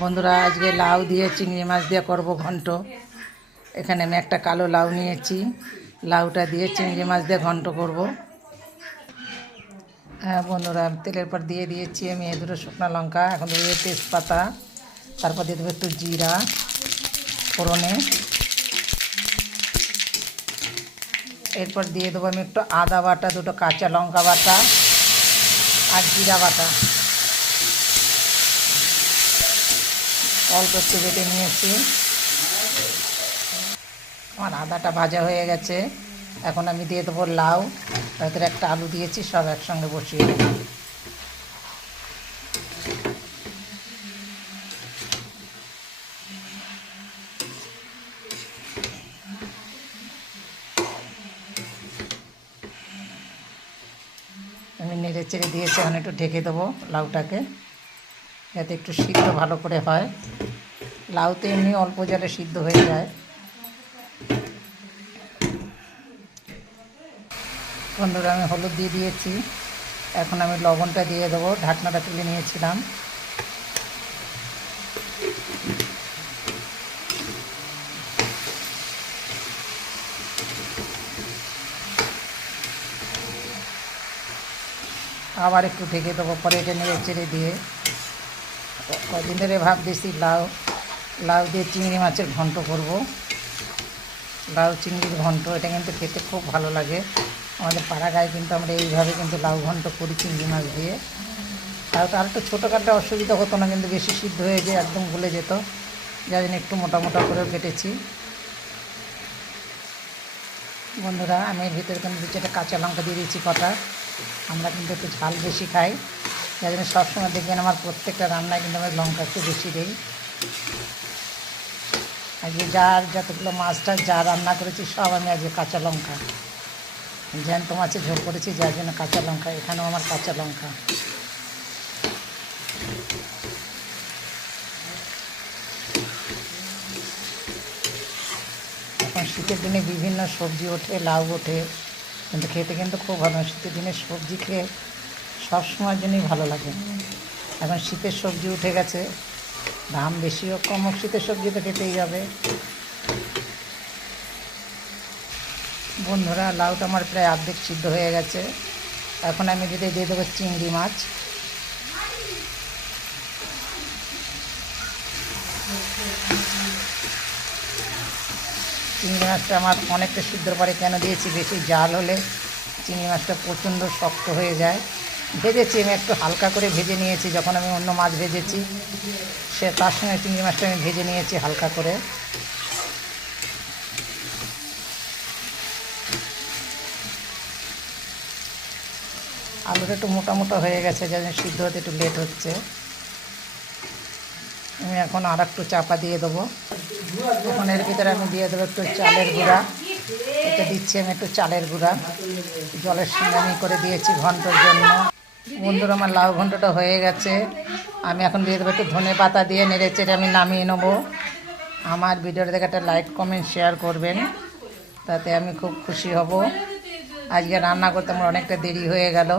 বন্ধুরা, আজকে লাউ দিয়ে চিংড়ি মাছ দিয়ে করব ঘন্ট। এখানে আমি একটা কালো লাউ নিয়েছি, লাউটা দিয়ে চিংড়ি মাছ দিয়ে ঘন্ট করব। হ্যাঁ বন্ধুরা, তেলের পর দিয়ে দিয়েছি আমি দুটো শুকনো লঙ্কা, এখন দিয়ে তেজপাতা, তারপর দিয়ে দেবো একটু জিরা ফোড়নে, এরপর দিয়ে দেবো আমি একটু আদা বাটা, দুটো কাঁচা লঙ্কা বাটা আর জিরা বাটা অল্প একটু বেটে নিয়েছি। আমার আদাটা ভাজা হয়ে গেছে, এখন আমি দিয়ে দেবো লাউ, তারপরে একটা আলু দিয়েছি, সব একসঙ্গে বসিয়ে দেবো। আমি নেড়ে চেড়ে দিয়েছি, এখন একটু ঢেকে দেবো লাউটাকে, যাতে একটু সিদ্ধ ভালো করে হয়। লাউ তো এমনি অল্প জলে সিদ্ধ হয়ে যায়। বন্ধুরা, আমি হলুদ দিয়ে দিয়েছি, এখন আমি লবণটা দিয়ে দেবো। ঢাকনাটা তুলে নিয়েছিলাম। আবার একটু ঢেকে দেবো, পরে এটা নেড়ে চেড়ে দিয়ে কদিন ধরে ভাবতেছি লাউ দিয়ে চিংড়ি মাছের ঘন্ট করব। লাউ চিংড়ির ঘন্ট, এটা কিন্তু খেতে খুব ভালো লাগে। আমাদের পাড়া গায়ে কিন্তু আমরা এইভাবে কিন্তু লাউ ঘন্ট করি চিংড়ি মাছ দিয়ে। লাউটা আর একটু ছোটোখাটো অসুবিধা হতো না, কিন্তু বেশি সিদ্ধ হয়ে যেয়ে একদম গলে যেত, যার জন্য একটু মোটা মোটা করেও কেটেছি। বন্ধুরা, আমি এর ভিতরে কিন্তু দু চারটে কাঁচা লঙ্কা দিয়ে দিয়েছি কটা। আমরা কিন্তু একটু ঝাল বেশি খাই, যার জন্য সবসময় দেখবেন আমার প্রত্যেকটা রান্নায় কিন্তু আমি লঙ্কা একটু বেশি দিই। আজকে যতগুলো মাছটা যা রান্না করেছি সব আমি আজকে কাঁচা লঙ্কা, জ্যান্ত মাছের ঝোল করেছি, যার জন্য কাঁচা লঙ্কা, এখানেও আমার কাঁচা লঙ্কা। এখন শীতের দিনে বিভিন্ন সবজি ওঠে, লাউ ওঠে, কিন্তু খেতে কিন্তু খুব ভালো। শীতের দিনে সবজি খেয়ে সবসময়ের জন্যই ভালো লাগে। এখন শীতের সবজি উঠে গেছে, দাম বেশি হোক কম হোক, শীতের সবজি তো খেতেই হবে। বন্ধুরা, লাউটা আমার প্রায় অর্ধেক সিদ্ধ হয়ে গেছে, এখন আমি দিয়ে দেবো চিংড়ি মাছ। চিংড়ি মাছটা আমার অনেকটা সিদ্ধর পরে কেন দিয়েছি, বেশি জাল হলে চিংড়ি মাছটা প্রচণ্ড শক্ত হয়ে যায়। ভেজেছি আমি একটু হালকা করে ভেজে নিয়েছি, যখন আমি অন্য মাছ ভেজেছি তার সঙ্গে চিংড়ি মাছটা আমি ভেজে নিয়েছি হালকা করে। আলুটা একটু মোটা মোটা হয়ে গেছে, যার জন্য সিদ্ধ হতে একটু লেট হচ্ছে। আমি এখন আর একটু চাপা দিয়ে দেবো। এখন এর ভিতরে আমি দিয়ে দেবো একটু চালের গুঁড়া, এটা দিচ্ছি আমি একটু চালের গুঁড়া, জলের সঙ্গে আমি করে দিয়েছি ঘন্টার জন্য। বন্ধুরা, আমার লাউ ঘন্টটা হয়ে গেছে, আমি এখন দিয়ে দেবো একটু ধনে পাতা দিয়ে নেড়ে চেড়ে আমি নামিয়ে নেবো। আমার ভিডিওটা দেখে একটা লাইক কমেন্ট শেয়ার করবেন, তাতে আমি খুব খুশি হব। আজকে রান্না করতে আমার অনেকটা দেরি হয়ে গেল।